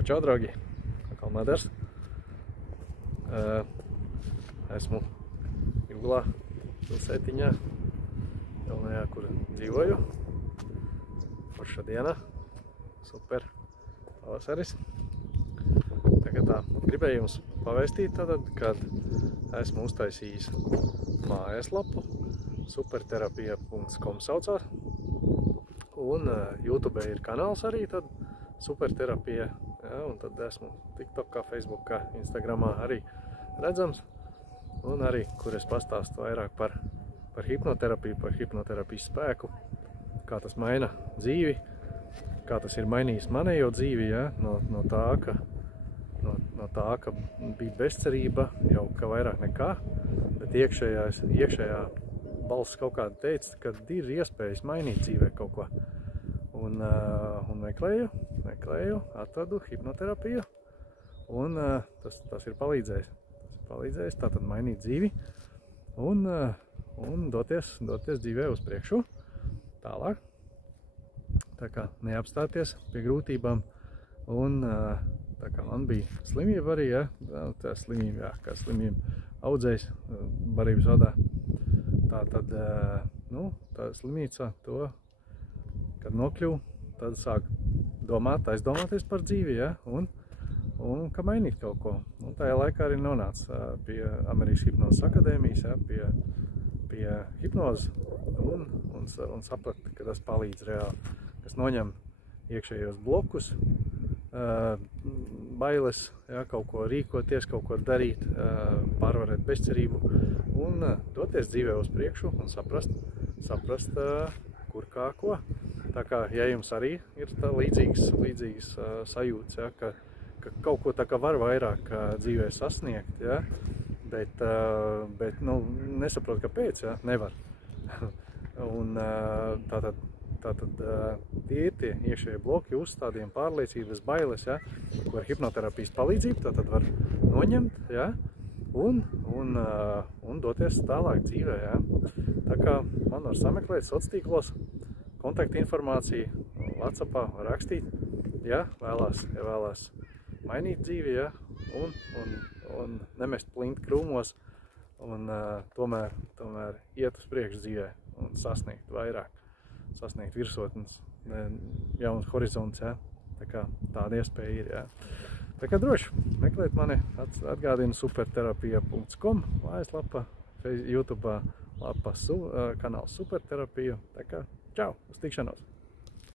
Čau, draugi! Atkal Meders. Esmu Jūglā, pilsētiņā, jaunajā, kur dzīvoju. Forša diena, super pavasaris. Tagad tā, gribēju jums pavēstīt tātad, kad esmu uztaisījis mājaslapu, superterapija.com saucās. Un YouTube ir kanāls arī tad, superterapija, ja, un tad esmu TikTokā, Facebookā, Instagramā arī redzams, un arī, kur es pastāstu vairāk par hipnoterapiju, par hipnoterapijas spēku, kā tas maina dzīvi, kā tas ir mainījis manējo dzīvi, ja, no tā, ka bija bezcerība, jau ka vairāk nekā, bet iekšējā balss kaut kāda teica, ka ir iespējas mainīt dzīvē kaut ko. Un meklēju, atradu hipnoterapiju, un tas ir palīdzējis. Tātad mainīt dzīvi un doties dzīvē uz priekšu tālāk. Tā kā neapstāties pie grūtībām, un tā kā man bija slimība arī, ja, tā slimība, jā, kā slimība audzējs barības vadā. Tātad, tā slimīca to, kad nokļuvu, tad sāk aizdomāties par dzīvi, ja, un ka mainīt kaut ko. Un tajā laikā arī nonāca pie Amerikas hipnozes akadēmijas, ja, pie hipnozes, un sapratu, ka tas palīdz reāli, kas noņem iekšējos blokus, bailes, ja, kaut ko rīkoties, kaut ko darīt, pārvarēt bezcerību un doties dzīvē uz priekšu un saprast kur kā ko. Tā kā, ja jums arī ir līdzīgas sajūtas, ja, ka kaut ko tā kā var vairāk dzīvē sasniegt, ja, bet nesaprot, kāpēc, ja, nevar. Un tātad tie ir tie iekšējie bloki, uzstādījumi, pārliecības, bailes, ja, ko ar hipnoterapijas palīdzību tātad var noņemt, ja, un doties tālāk dzīvē, ja. Tā kā man var sameklēt sociālos tīklos, kontaktinformāciju, WhatsAppā var rakstīt, ja vēlās mainīt dzīvi, ja, un nemest plinti krūmos, un tomēr iet uz priekšu dzīvē un sasniegt vairāk, sasniegt virsotnes, jauns horizonts, ja, tā kā tāda iespēja ir, ja. Tā kā droši meklēt mani, atgādinu superterapija.com, mājaslapa, YouTube lapa, kanāls Superterapija, tā kā čau, uz tikšanos!